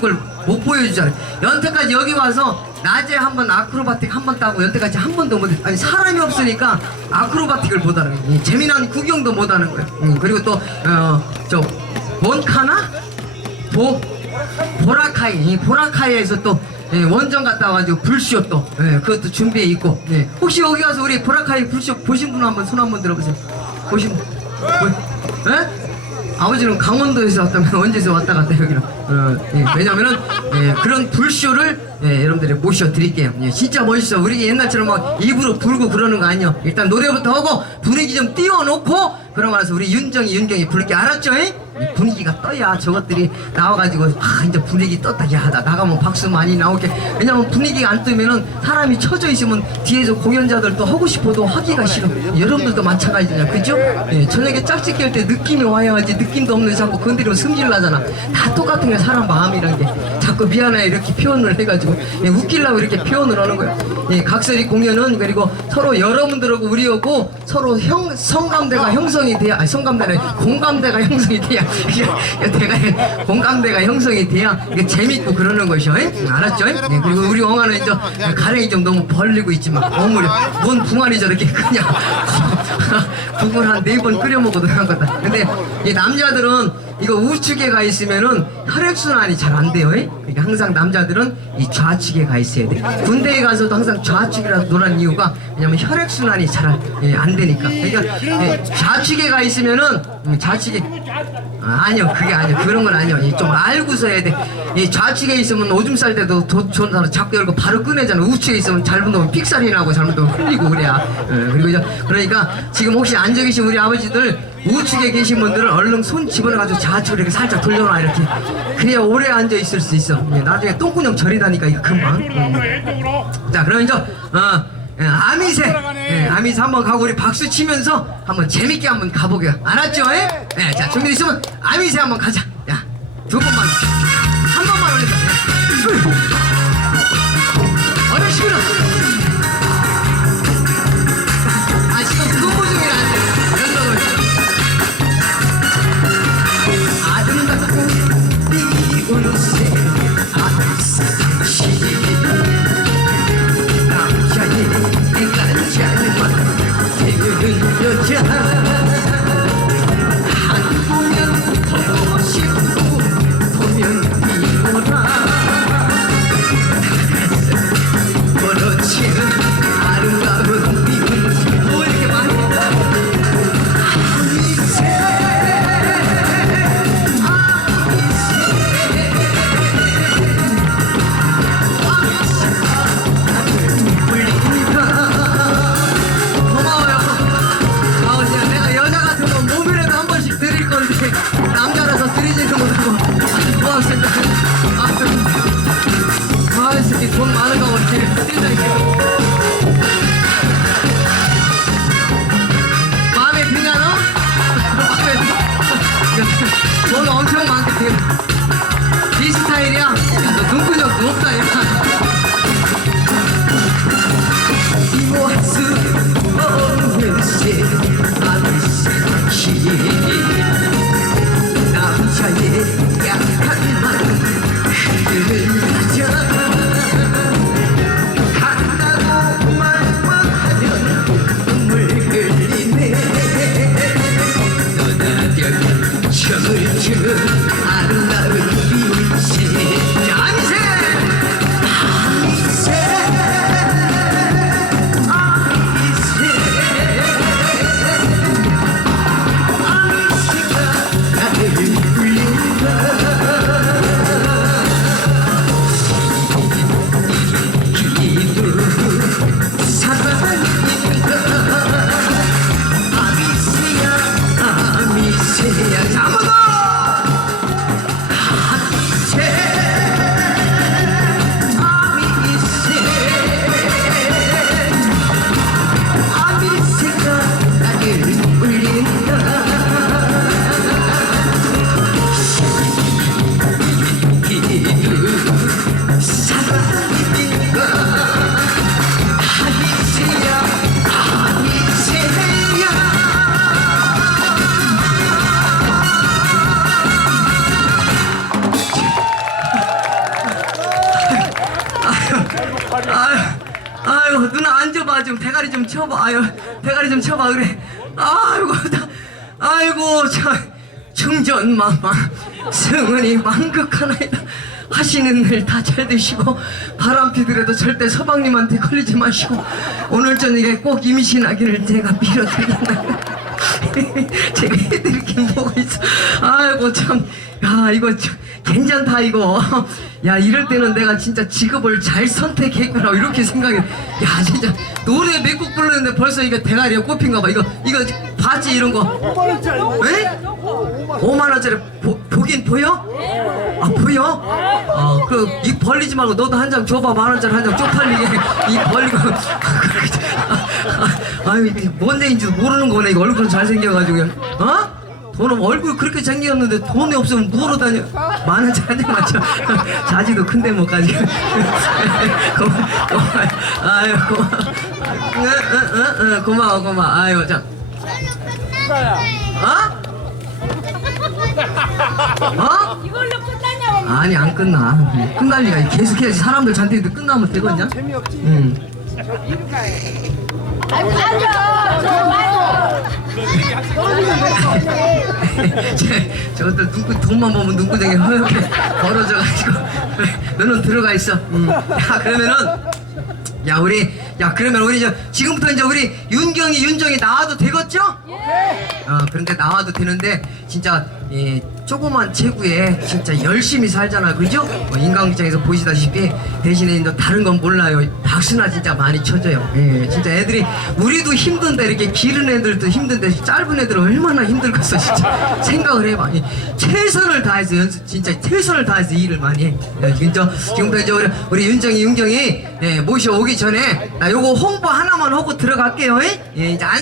걸 못 보여주잖아요. 여태까지 여기 와서 낮에 한 번 아크로바틱 한 번 따고 여태까지 한 번도 못 했- 아니 사람이 없으니까 아크로바틱을 못 하는 거예요. 이 재미난 구경도 못 하는 거예요. 음, 그리고 또어저 몬카나 보 보라카이 이 보라카이에서 또 예, 원정 갔다 와가지고 불쇼 또 예, 그것도 준비해 있고 예. 혹시 여기 와서 우리 보라카이 불쇼 보신 분 한번 손 한번 들어보세요 보신 분 보, 예? 아버지는 강원도에서 왔다면 언제서 왔다 갔다 여기는? 어, 예, 왜냐면은 예, 그런 불쇼를 예, 여러분들이 모셔드릴게요. 예, 진짜 멋있어. 우리 옛날처럼 막 입으로 불고 그러는 거 아니야 일단 노래부터 하고 분위기 좀 띄워놓고 그러고 나서 우리 윤정이 윤경이 부를게. 알았죠? 이? 이 분위기가 떠야 저것들이 나와가지고 아 이제 분위기 떴다. 야나 나가면 박수 많이 나오게. 왜냐면 분위기가 안 뜨면은 사람이 쳐져 있으면 뒤에서 공연자들 또 하고 싶어도 하기가 싫어. 여러분들도 마찬가지냐 그죠? 예, 저녁에 짝짓기 할때 느낌이 와야지 느낌도 없는 자꾸 건드리면 승질 나잖아. 다 똑같은 게 사람 마음이란 게. 자꾸 미안해. 이렇게 표현을 해가지고 예, 웃기려고 이렇게 표현을 하는 거야 예, 각설이 공연은 그리고 서로 여러분들하고 우리하고 서로 형 성감대가 형성이 돼야 아니 성감대는 공감대가 형성이 돼야 내가 공감대가 형성이 돼야 이게 재밌고 그러는 것이요 예? 알았죠? 예, 그리고 우리 엉아는 이제 가랭이 좀 너무 벌리고 있지만 어물이 뭔 붕알이 저렇게 크냐 국을 한네 번 끓여 먹어도 한 거다 근데 이 남자들은 이거 우측에 가 있으면은 혈액순환이 잘 안 돼요. 예? 그러니까 항상 남자들은 이 좌측에 가 있어야 돼. 군대에 가서도 항상 좌측이라서 노란 이유가 왜냐면 혈액순환이 잘안 되니까. 그러니까 예, 좌측에 가 있으면은 음, 좌측에 아, 아니요 그게 아니요 그런 건 아니요 이좀 알고서 해야 돼이 좌측에 있으면 오줌 쌀 때도 도, 좋은 사람 자꾸 열고 바로 꺼내잖아 우측에 있으면 잘못하면 픽살이 나고 잘못하면 흘리고 그래야 예, 그리고 이제 그러니까 지금 혹시 앉아 계신 우리 아버지들 우측에 계신 분들은 얼른 손 집어넣어가지고 좌측으로 이렇게 살짝 돌려놔 이렇게. 그래야 오래 앉아 있을 수 있어. 예, 나중에 똥구녕 저리다니까 이거 금방. 음. 자 그럼 이제 어 예, 아미새 예, 아미새 한번 가고 우리 박수 치면서 한번 재밌게 한번 가보게요. 알았죠? 예? 예, 자 준비됐으면 아미새 한번 가자 좀 대가리 좀 쳐봐. 아유, 대가리 좀 쳐봐 그래. 아이고, 나, 아이고, 참 충전마마 승은이 만극하나이다. 하시는 일 다 잘 되시고 바람 피더라도 절대 서방님한테 걸리지 마시고 오늘 저녁에 꼭 임신하기를 제가 빌어드립니다. 제가 해드릴 게 뭐가 있어. 아이고 참, 야 이거 참 괜찮다 이거. 야 이럴 때는 내가 진짜 직업을 잘 선택했구나 이렇게 생각해. 야 진짜 노래 몇곡 부르는데 벌써 이거 대가리가 꼽힌가 봐. 이거 이거 바지 이런 거. 왜? 5만 원짜리 보, 보긴 보여? 아 보여? 어그입 벌리지 말고 너도 한 장 줘봐 만 원짜리 한 장 쪽팔리게 입 벌리고 아, 아유 이게 뭔 얘기인지도 모르는 거네 이거 얼굴은 잘생겨가지고. 어? 돈은 얼굴 그렇게 생겼는데 돈이 없으면 뭐로 다녀? 한장 맞춰 자지도 큰데 뭐까지. 고마워 고마워 아유 고마워 응, 응, 응, 응, 고마워 고마워. 아유 자. 어? 어? 이걸로 끝나냐고. 아니 안 끝나. 끝날 리가. 계속해야지. 사람들 잔뜩 끝나면 되거든요? 응. 아니 맞아 저것들 눈구 돈만 보면 눈구덩이 허옇게 벌어져가지고 너는 들어가 있어 음. 야 그러면은 야 우리 야 그러면 우리 저 지금부터 이제 우리 윤경이 윤정이 나와도 되겠죠? 어 그런데 나와도 되는데 진짜 이 조그만 체구에 진짜 열심히 살잖아 그죠? 어, 인강극장에서 보시다시피 대신에 이제 다른 건 몰라요. 박수나 진짜 많이 쳐줘요. 예 진짜 애들이 우리도 힘든데 이렇게 기른 애들도 힘든데 짧은 애들은 얼마나 힘들겠어 진짜. 생각을 해봐. 이 최선을 다해서 연습 진짜 최선을 다해서 일을 많이 해. 예, 진짜 지금부터 이제 우리, 우리 윤정이 윤경이 예, 모셔오기 전에 나 요거 홍보 하나만 하고 들어갈게요. 예, 예 이제 안